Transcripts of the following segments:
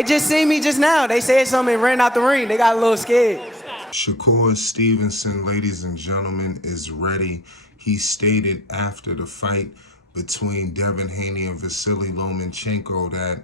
They just seen me just now. They said something and ran out the ring. They got a little scared. Shakur Stevenson, ladies and gentlemen, is ready. He stated after the fight between Devin Haney and Vasily Lomachenko that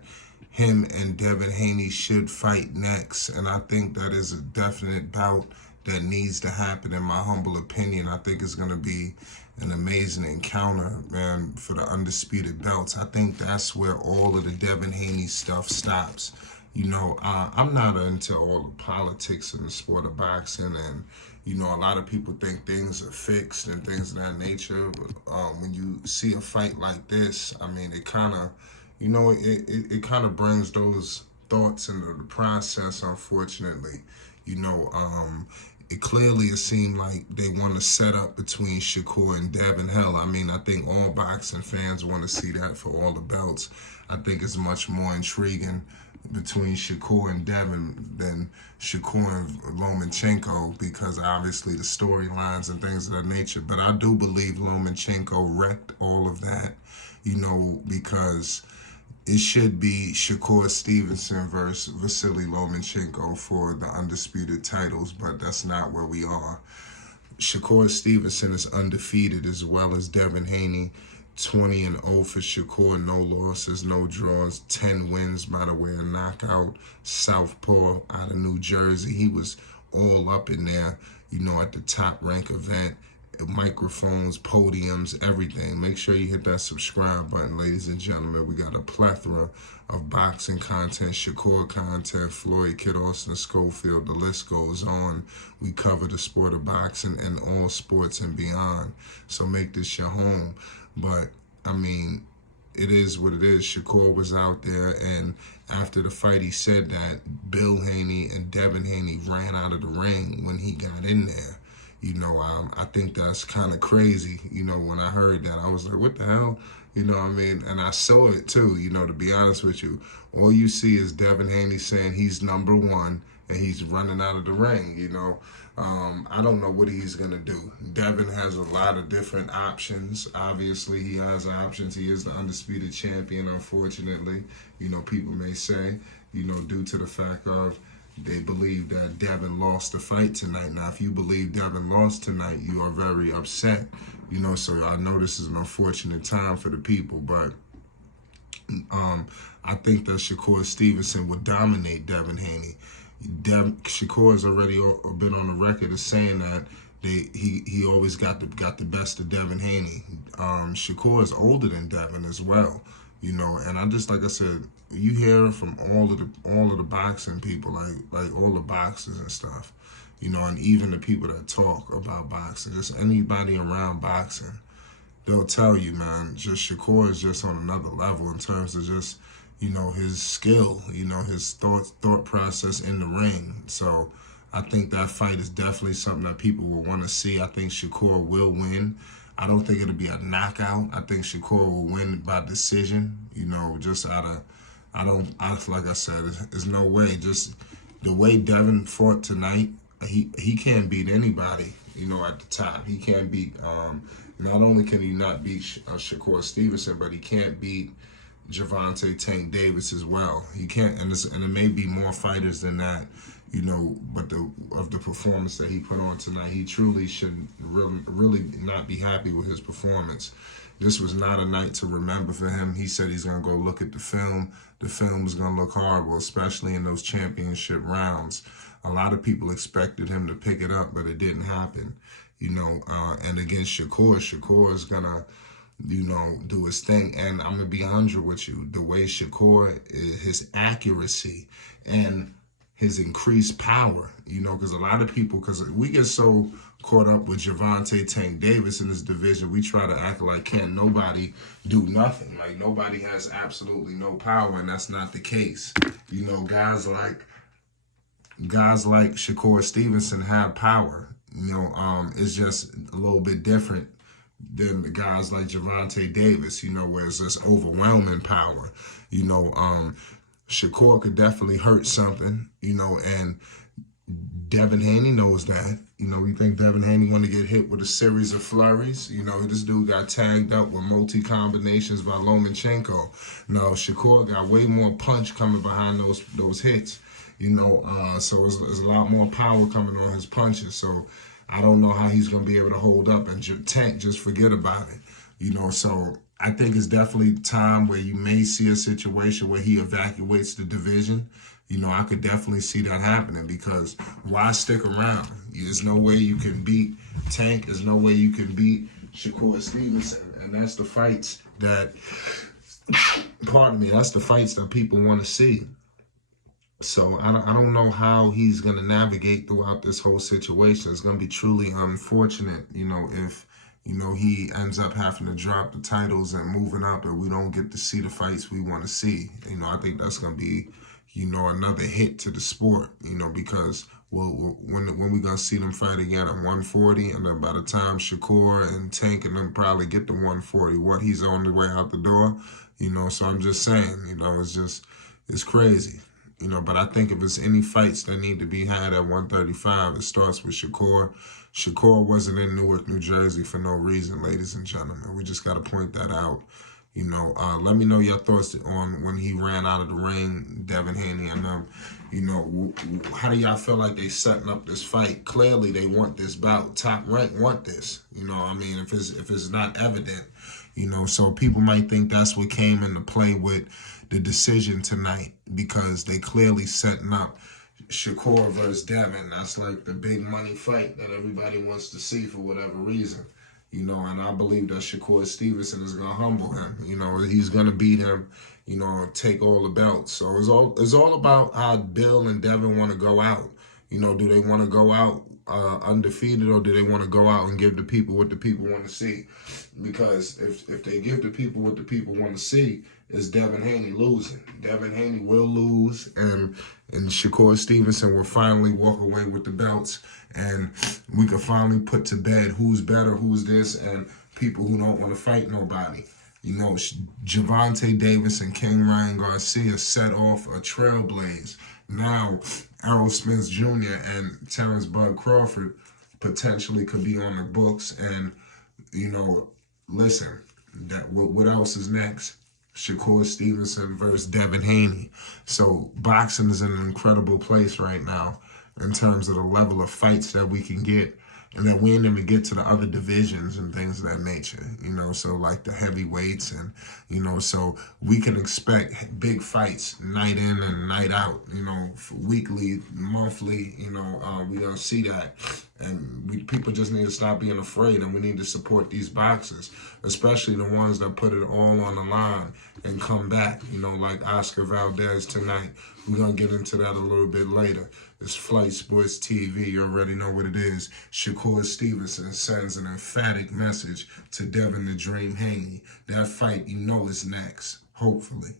him and Devin Haney should fight next. And I think that is a definite bout that needs to happen, in my humble opinion. I think it's going to be an amazing encounter, man, for the undisputed belts. I think that's where all of the Devin Haney stuff stops. You know, I'm not into all the politics in the sport of boxing, and, you know, a lot of people think things are fixed and things of that nature. But when you see a fight like this, I mean, it kind of, you know, it kind of brings those thoughts into the process, unfortunately. You know, it seemed like they want to set up between Shakur and Devin. Hell, I mean, I think all boxing fans want to see that for all the belts. I think it's much more intriguing between Shakur and Devin than Shakur and Lomachenko, because obviously the storylines and things of that nature. But I do believe Lomachenko wrecked all of that, you know, because it should be Shakur Stevenson versus Vasily Lomachenko for the undisputed titles, but that's not where we are. Shakur Stevenson is undefeated, as well as Devin Haney. 20-0 for Shakur, no losses, no draws, 10 wins by the way of knockout. Southpaw out of New Jersey. He was all up in there, you know, at the top rank event. Microphones, podiums, everything. Make sure you hit that subscribe button, ladies and gentlemen. We got a plethora of boxing content, Shakur content, Floyd, Kid Austin, Schofield, the list goes on. We cover the sport of boxing and all sports and beyond. So make this your home. But, I mean, it is what it is. Shakur was out there, and after the fight, he said that Bill Haney and Devin Haney ran out of the ring when he got in there. You know, I think that's kind of crazy. You know, when I heard that, I was like, what the hell? You know what I mean? And I saw it too, you know, to be honest with you. All you see is Devin Haney saying he's #1 and he's running out of the ring, you know. I don't know what he's going to do. Devin has a lot of different options. Obviously, he has options. He is the undisputed champion, unfortunately. You know, people may say, you know, due to the fact of they believe that Devin lost the fight tonight. Now, if you believe Devin lost tonight, you are very upset. You know, so I know this is an unfortunate time for the people, but I think that Shakur Stevenson would dominate Devin Haney. Shakur has already been on the record as saying that he always got the best of Devin Haney. Shakur is older than Devin as well, you know. And I just, like I said, you hear from all of the boxing people, like all the boxers and stuff, you know, and even the people that talk about boxing, just anybody around boxing, they'll tell you, man, just Shakur is just on another level in terms of just, you know, his skill, you know, his thought process in the ring. So I think that fight is definitely something that people will want to see. I think Shakur will win. I don't think it'll be a knockout. I think Shakur will win by decision, you know, just out of, like I said, there's no way. Just the way Devin fought tonight, he can't beat anybody, you know, at the top. He can't beat, not only can he not beat Shakur Stevenson, but he can't beat Gervonta Tank Davis as well. He can't, and it may be more fighters than that, you know, but of the performance that he put on tonight, he truly should really not be happy with his performance. This was not a night to remember for him. He said he's going to go look at the film. The film is going to look horrible, especially in those championship rounds. A lot of people expected him to pick it up, but it didn't happen, you know. And against Shakur is going to, you know, do his thing. And I'm going to be 100 with you. The way Shakur, his accuracy and his increased power, you know, because a lot of people, because we get so caught up with Gervonta Tank Davis in this division, we try to act like can't nobody do nothing. Like nobody has absolutely no power, and that's not the case. You know, guys like Shakur Stevenson have power. You know, it's just a little bit different than the guys like Gervonta Davis, you know, where it's just overwhelming power. You know, Shakur could definitely hurt something, you know, and Devin Haney knows that. You know, we think Devin Haney want to get hit with a series of flurries. You know, this dude got tagged up with multi-combinations by Lomachenko. No, Shakur got way more punch coming behind those hits. You know, so there's a lot more power coming on his punches. So I don't know how he's going to be able to hold up, and Tank, just forget about it. You know, so I think it's definitely time where you may see a situation where he evacuates the division. You know, I could definitely see that happening, because why stick around? There's no way you can beat Tank. There's no way you can beat Shakur Stevenson. And that's the fights that, pardon me, that's the fights that people want to see. So I don't know how he's going to navigate throughout this whole situation. It's going to be truly unfortunate, you know, if, you know, he ends up having to drop the titles and moving up, and we don't get to see the fights we want to see. You know, I think that's going to be, you know, another hit to the sport, you know, because when we going to see them fight again at 140, and then by the time Shakur and Tank and them probably get to 140, he's on the way out the door, you know. So I'm just saying, you know, it's crazy. You know, but I think if it's any fights that need to be had at 135, it starts with Shakur. Shakur wasn't in Newark, New Jersey for no reason, ladies and gentlemen. We just got to point that out. You know, let me know your thoughts on when he ran out of the ring, Devin Haney and them. You know, how do y'all feel like they setting up this fight? Clearly, they want this bout. Top Rank want this. You know, I mean, if it's not evident, you know, so people might think that's what came into play with the decision tonight, because they clearly setting up Shakur versus Devin. That's like the big money fight that everybody wants to see for whatever reason. You know, and I believe that Shakur Stevenson is going to humble him. You know, he's going to beat him, you know, take all the belts. So it's all about how Bill and Devin want to go out. You know, do they want to go out undefeated, or do they want to go out and give the people what the people want to see? Because if they give the people what the people want to see, it's Devin Haney losing. Devin Haney will lose, and Shakur Stevenson will finally walk away with the belts, and we can finally put to bed who's better, who's this, and people who don't want to fight nobody. You know, Gervonta Davis and King Ryan Garcia set off a trailblaze. Now, Errol Spence Jr. and Terrence Bud Crawford potentially could be on the books. And, you know, listen, what else is next? Shakur Stevenson versus Devin Haney. So boxing is in an incredible place right now in terms of the level of fights that we can get. And then we ain't even get to the other divisions and things of that nature, you know, so like the heavyweights, and, you know, so we can expect big fights night in and night out, you know, weekly, monthly, you know, we're going to see that. And people just need to stop being afraid, and we need to support these boxers, especially the ones that put it all on the line and come back, you know, like Oscar Valdez tonight. We're going to get into that a little bit later. It's Flight Sports TV. You already know what it is. Shakur Stevenson sends an emphatic message to Devin the Dream Haney. That fight, you know, is next, hopefully.